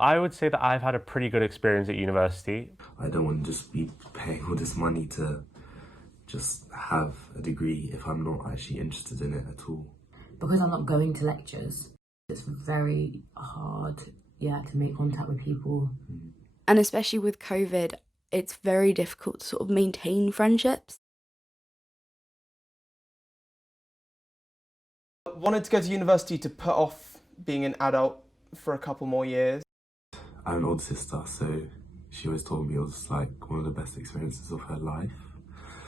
I would say that I've had a pretty good experience at university. I don't want to just be paying all this money to just have a degree if I'm not actually interested in it at all. Because I'm not going to lectures, it's very hard, to make contact with people. And especially with COVID, it's very difficult to sort of maintain friendships. Wanted to go to university to put off being an adult for a couple more years. I have an older sister, so she always told me it was like one of the best experiences of her life.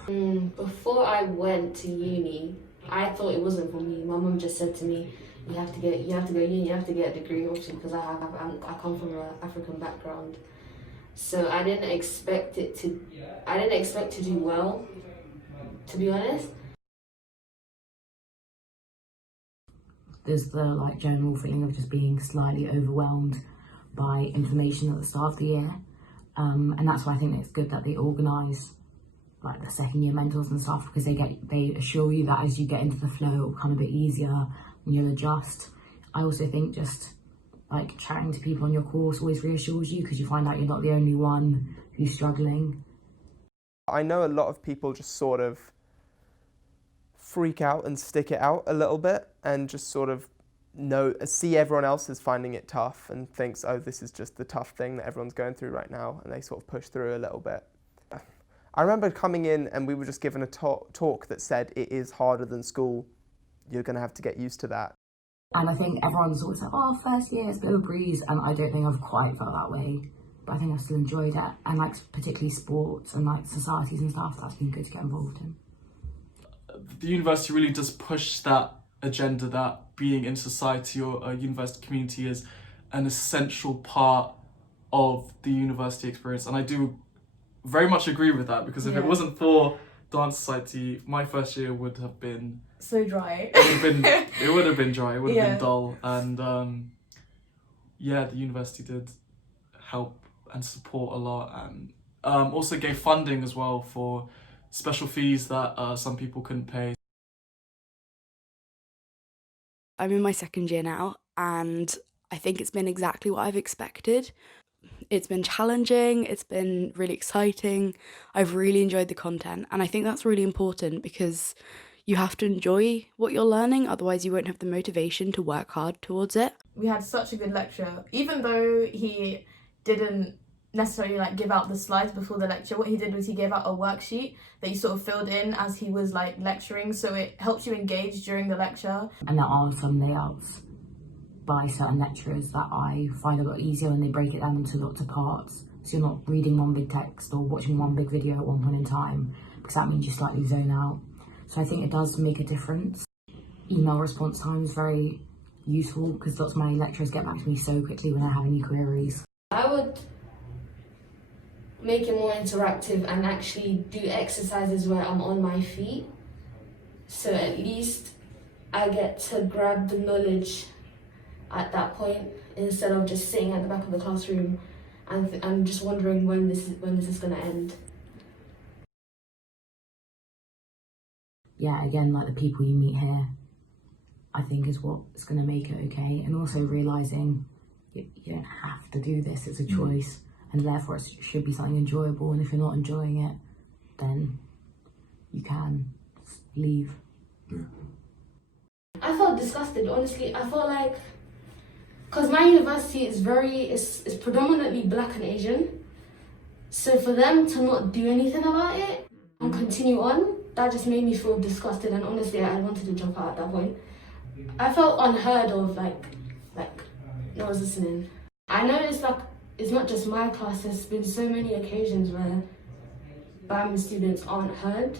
Before I went to uni, I thought it wasn't for me. My mum just said to me, you have to go uni, you have to get a degree, obviously, because I come from an African background. So I didn't expect to do well, to be honest. There's the general feeling of just being slightly overwhelmed by information at the start of the year, and that's why I think it's good that they organise the second year mentors and stuff, because they assure you that as you get into the flow, it'll become a bit easier and you'll adjust. I also think just chatting to people on your course always reassures you, because you find out you're not the only one who's struggling. I know a lot of people just sort of freak out and stick it out a little bit and just sort of see everyone else is finding it tough and thinks, oh, this is just the tough thing that everyone's going through right now, and they sort of push through a little bit. I remember coming in and we were just given a talk that said it is harder than school. You're going to have to get used to that. And I think everyone's always like, oh, first year, it's a bit of a breeze, and I don't think I've quite felt that way. But I think I've still enjoyed it, and particularly sports and societies and stuff, that's been good to get involved in. The university really does push that agenda that being in society or a university community is an essential part of the university experience, and I do very much agree with that, because if it wasn't for dance society, my first year would have been so dry. It would have been dry, it would have been dull, and the university did help and support a lot, and also gave funding as well for special fees that some people couldn't pay. I'm in my second year now, and I think it's been exactly what I've expected. It's been challenging, it's been really exciting, I've really enjoyed the content, and I think that's really important, because you have to enjoy what you're learning, otherwise you won't have the motivation to work hard towards it. We had such a good lecturer. Even though he didn't necessarily give out the slides before the lecture, what he did was he gave out a worksheet that you sort of filled in as he was lecturing, so it helps you engage during the lecture. And there are some layouts by certain lecturers that I find a lot easier when they break it down into lots of parts, so you're not reading one big text or watching one big video at one point in time, because that means you slightly zone out. So I think it does make a difference. Email response time is very useful, because lots of my lecturers get back to me so quickly when I have any queries. I would make it more interactive and actually do exercises where I'm on my feet, so at least I get to grab the knowledge at that point, instead of just sitting at the back of the classroom and I'm just wondering when this is going to end. Yeah, again, the people you meet here, I think is what's going to make it okay, and also realising you don't have to do this, it's a choice, and therefore it should be something enjoyable, and if you're not enjoying it, then you can leave. I felt disgusted, honestly. I felt because my university is predominantly Black and Asian, so for them to not do anything about it and continue on, that just made me feel disgusted, and honestly I wanted to jump out at that point. I felt unheard of, no one's listening. I noticed it's not just my class, there's been so many occasions where BAM students aren't heard,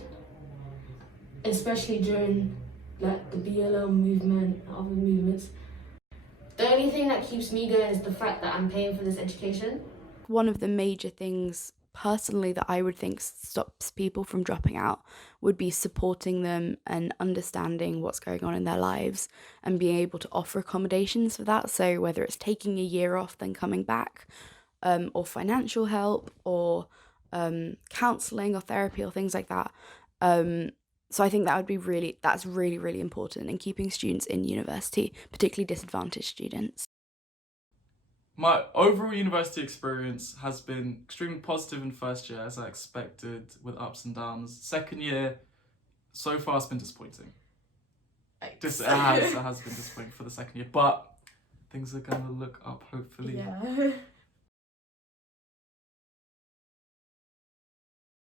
especially during the BLM movement and other movements. The only thing that keeps me going is the fact that I'm paying for this education. One of the major things personally that I would think stops people from dropping out would be supporting them and understanding what's going on in their lives and being able to offer accommodations for that. So whether it's taking a year off then coming back, or financial help, or counselling or therapy or things like that. So I think that's really, really important in keeping students in university, particularly disadvantaged students. My overall university experience has been extremely positive in first year, as I expected, with ups and downs. Second year, so far, it's been disappointing. It has been disappointing for the second year, but things are going to look up, hopefully. Yeah.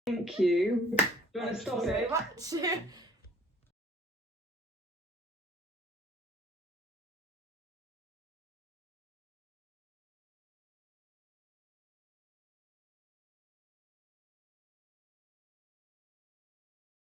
Thank you. Do you want to stop Thank you it? very much.